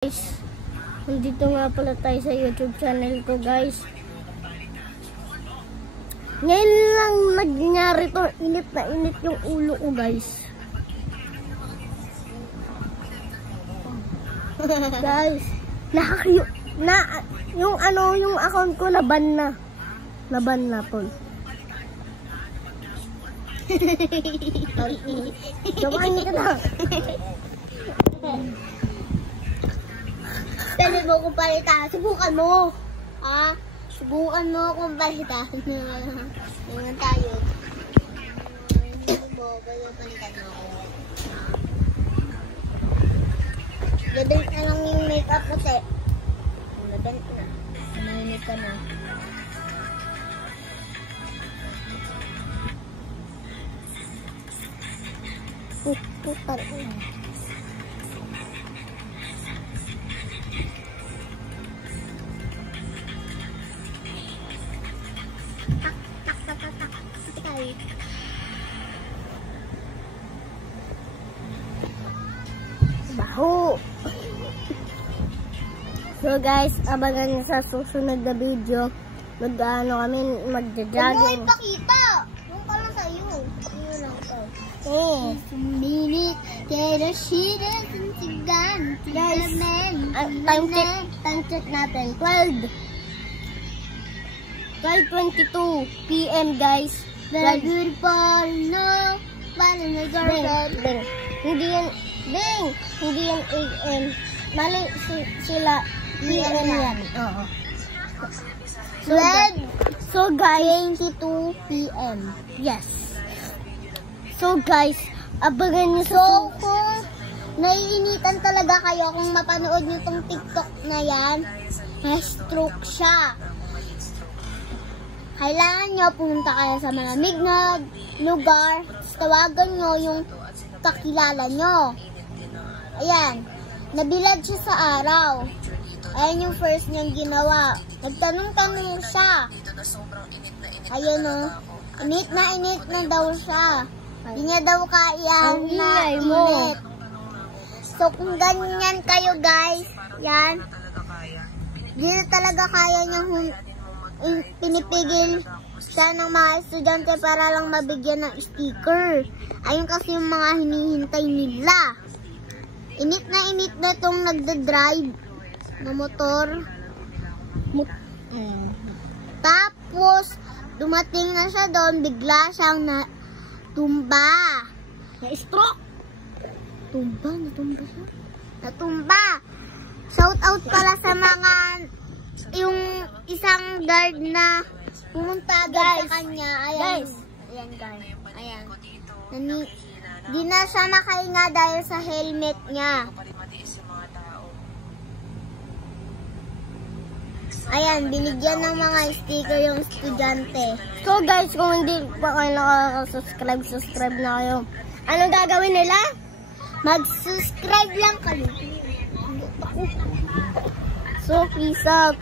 Guys, nandito nga pala tayo sa YouTube channel ko, guys. Ngayon lang nangyari to, init na init yung ulo ko, guys. Guys, yung account ko naban na. Naban na po. Gawain ka na. Pwede mo kung palitan. Subukan mo. Ha? Subukan mo kung palitan. Ngayon tayo. Hindi mo. Pwede palitan mo. Labent na lang yung makeup kasi. Labent na. Mainit ka na. Putar. Baho. So guys, abangan niyo sa susunod na video. Mag-ano kami, magja-jogging. Huwag mo ipakita. Yung pala sa'yo. Yun lang to. Oh. Minute, get a shit and sigan. Guys, time check natin. 12:22 PM guys. The beautiful, no. Paano na Bing. Hindi yan AM. Mali sila PM yan. Oo. So guys, 22 PM. yes. So guys, abangan niyo So, kung naiinitan talaga kayo kung mapanood nyo tong TikTok na yan, na-stroke siya. Kailangan nyo pumunta kayo sa malamig na lugar, tawagan nyo yung kakilala nyo. Ayan, nabilad siya sa araw. Ayan yung first niyang ginawa. Nagtanong-tanong siya. Ayan o, init na daw siya. Hindi niya daw kaya na init. So kung ganyan kayo guys, yan, hindi na talaga kaya niyang pinipigil siya ng mga estudyante para lang mabigyan ng sticker. Ayun kasi yung mga hinihintay nila. Init na itong nagda-drive na motor. Tapos, dumating na siya doon, bigla siyang natumba. na-stroke. Natumba siya? Natumba. Shout out pala sa mga, yung isang guard na pumunta agad sa kanya. Ayan, Guys. Ayan guys. Ayan. Di na siya makahinga dahil sa helmet niya. Ayan, binigyan ng mga sticker yung estudyante. So guys, kung hindi pa kayo nakaka-subscribe na kayo. Anong gagawin nila? Mag-subscribe lang kayo. So peace out.